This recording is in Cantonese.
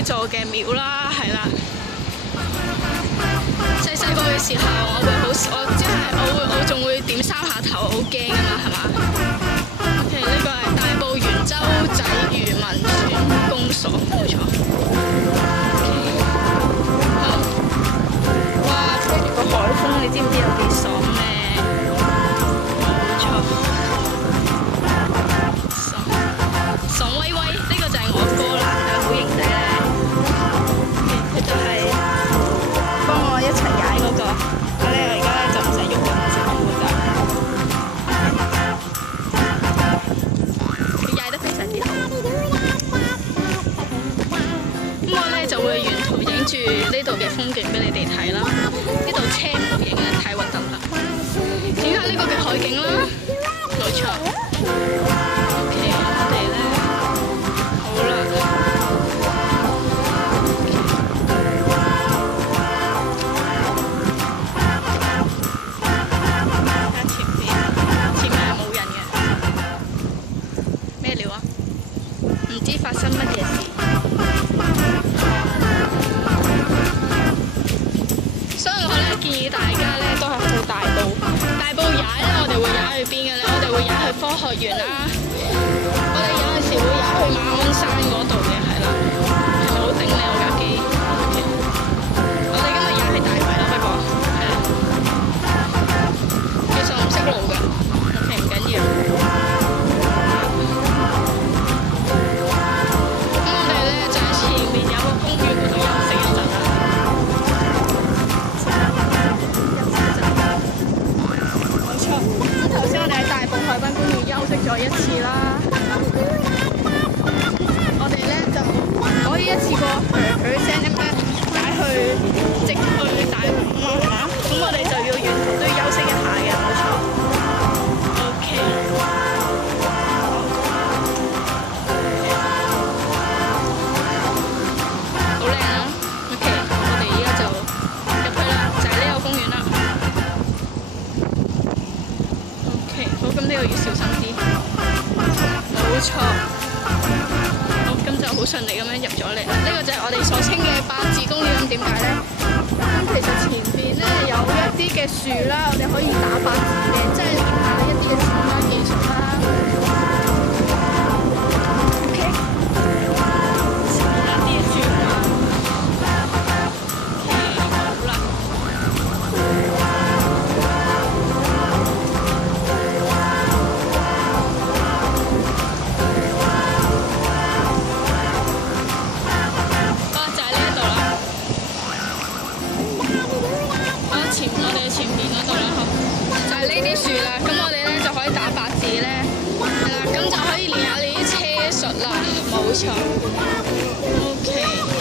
呢座嘅廟啦，係啦。細個嘅時候，我仲會點3下頭，好驚啊嘛，係嘛？OK， 呢個係大埔元洲仔漁民選公所，冇錯。好，哇！吹住個海風，你知唔知有幾爽咩？冇錯，爽威威，呢個就係我哥啦，係咪好型仔咧？佢就係幫我一齊踩嗰個，我而家咧就唔使喐嘅，直接負責。佢踩得非常之好。咁我咧就會沿途影住呢度嘅風景俾你哋睇啦。呢度車唔影啊，太核突啦。影下呢個嘅海景啦，冇錯。OK， 我哋咧好啦。發生乜嘢事？所以我咧建議大家咧都係去大埔踩咧，我哋會踩去邊嘅咧？我哋會踩去科學園啦，我哋有陣時會踩去馬鞍山嗰度嘅，係啦，係咪好頂咧我架機？我哋今日踩去大圍啦，不過係啦，其實我唔識路㗎，OK，唔緊要。休息咗一次啦，我哋咧就可以一次過聲咁樣踩去直去大埔啊，係嘛？咁我哋就要沿途都要休息一下嘅，冇錯。OK， 好靚啊 ！OK， 我哋而家就入去啦，就係呢個公園啦。OK， 好，咁呢個要小心啲。冇錯，好，咁就好順利咁樣入咗嚟啦。呢個就係我哋所稱嘅八字公園。點解呢？咁其實前邊呢有一啲嘅樹啦，我哋可以打八字嘅，即係練下一啲嘅剪花技術啦。OK， 前面有啲嘅樹啦。OK， 好啦。前面嗰度啦，就係呢啲樹啦。咁我哋咧就可以打八字咧，係啦，咁就可以練下你啲車術啦，冇錯。OK。